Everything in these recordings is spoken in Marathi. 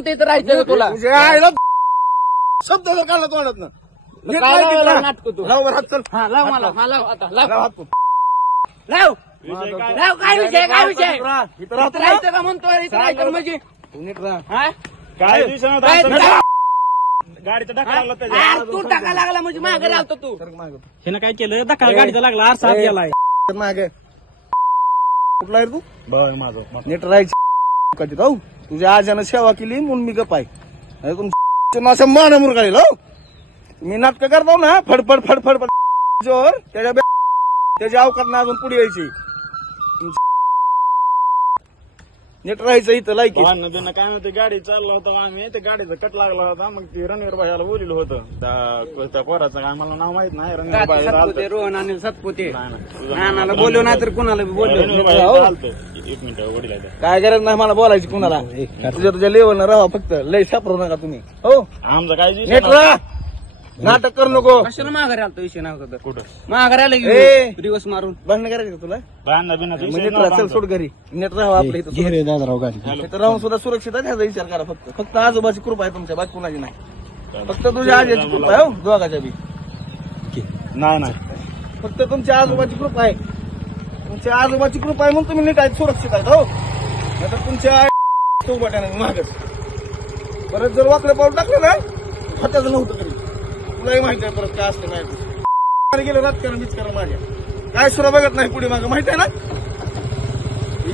इथं राहायचं का तुला? तुझ्या आईला शब्द जर काढला तोंडात ना नाटक तू लाव बरं हात चल. हा लाव मला हा लाव आता लाव लाव हात तू. लाव लाव काय विषय काय विषय इथं राहा. इथं राहायचं का म्हणतोय इथं राहायचं म्हणजे तू नीट राहा. हा काय दिवसानं काय- आमचं गाडीचा धक्का लागला त्याच्या. अरे तू टाका लागला म्हणजे मागे लावतो तू सरक मागं. हिनं काय केलं धक्का गाडीचा लागला आरसा आत गेलाय सरक मागं. कुठला आहे रे तू? बघ माझं नीट राहायची कधी राहू तुझ्या आजानं सेवा केली म्हणून मी गप आहे नाही तुमच्या माझ्या मान मुरगाळील हो मी नाटक करतो ना फडफड फडफड जोर त्याच्या अवकात ना अजून पुढे यायची नीट राहायचं इथं लायकी भांडणं बिणं काय नव्हते. गाडी चालला होता आम्ही ते गाडीचा कट लागला होता. मग ती रणवीर भाईला बोलिलं होतं त्या पोराचं काय मला नाव माहित नाही. रणवीर भाई सतपुते रोहन आणि सतपुते नाही नानाला बोललो नाही तर कुणाला बी बोललो रणवीर भाई चालतं. एक मिनिट वडील आहे. काय गरज नाही मला बोलायची कुणाला तुझ्या लेवल राहा फक्त लय सापरू नका तुम्ही हो आमचं काय नीट राहा नाटक करू नको कशाला माघारी आलतो विषय नव्हता तर कुठं माघारी आला ए. की दिवस मारून भांडण करायचं का तुला भांडणं बिनाचं मग विषय नीट राहा चल नव्हता सोड घरी नीट राहा आपल्या इथं घे रे दादाराव गाडी इथं राहून सुद्धा सुरक्षित आहे ह्याचा विचार करा फक्त आजोबाची कृपा आहे तुमच्या बाकी कुणाची नाही फक्त तुझ्या आजीची कृपा आहे हो दोघाच्या बी नाही नाही फक्त तुमच्या आजोबाची कृपा आहे तुमच्या आजोबाची कृपा आहे म्हणून तुम्ही नीट आहेत सुरक्षित आहेत हो नाहीतर तुमच्या चौबाट्याने मागच परत जर वाकडे पाऊल टाकलं ना हाताचं नव्हतं तरी तुलाही माहिती आहे परत काय असतं नाही गेलं राजकारण बिचकारण माझ्या काय सुद्धा बघत नाही पुढे मागं माहिती आहे ना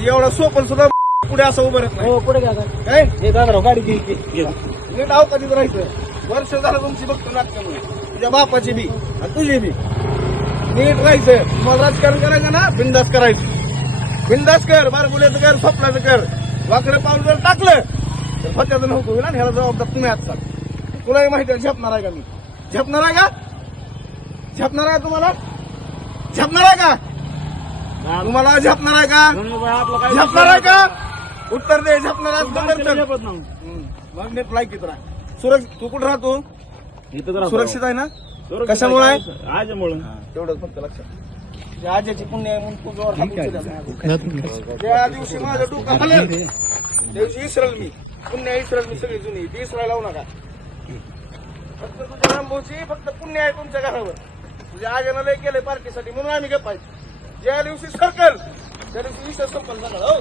एवढा सोपन सुद्धा पुढे असं उभं राहत नाही हो पुढे काय हे दादाराव गाडी घे नीट अवकाशात राहायचं वर्ष झालं तुमची बघतो नाटकामुळे तुझ्या बापाची बी आणि तुझी बी नीट राहायचं तुम्हाला राजकारण करायचं ना बिंदास करायचं बिंदास कर बारबुल्याचं कर स्वप्नाचं कर वाकडे पाऊल जर टाकलं तर फत्याचं नव्हतं होईल आणि ह्याला जबाबदार तुम्ही असतात तुलाही माहिती आहे झेपणार आहे का मी झेपणार आहे का झेपणार आहे तुम्हाला झेपणार आहे का तुम्हाला झेपणार आहे का रणवीर भाई आपलं काय झेपणार आहे का उत्तर दे झेपणार आहे बारक्याला तर झेपत नव्हतं. मग नीट लायकीत राहा सुरक्षित तू कुठं राहतो इथं जरा सुरक्षित आहे ना सुरक्षित कशामुळे आहे? आजमुळे तेवढंच फक्त लक्षात त्या आज्याची पुण्य आहे म्हणून तुझ्यावर हात उचलला. त्या दिवशी माझं डोकं हललं त्या दिवशी इसरल मी पुण्य इसरल मी सगळी जुनी ती इसरायला लावू नका फक्त तुझ्या रामभाऊची फक्त पुण्य आहे तुमच्या घरावर तुझ्या आज्यानं लय केलंय पार्टीसाठी म्हणून आम्ही गप्प आहे ज्या दिवशी सरकल त्या दिवशी इसर संपल सगळं हो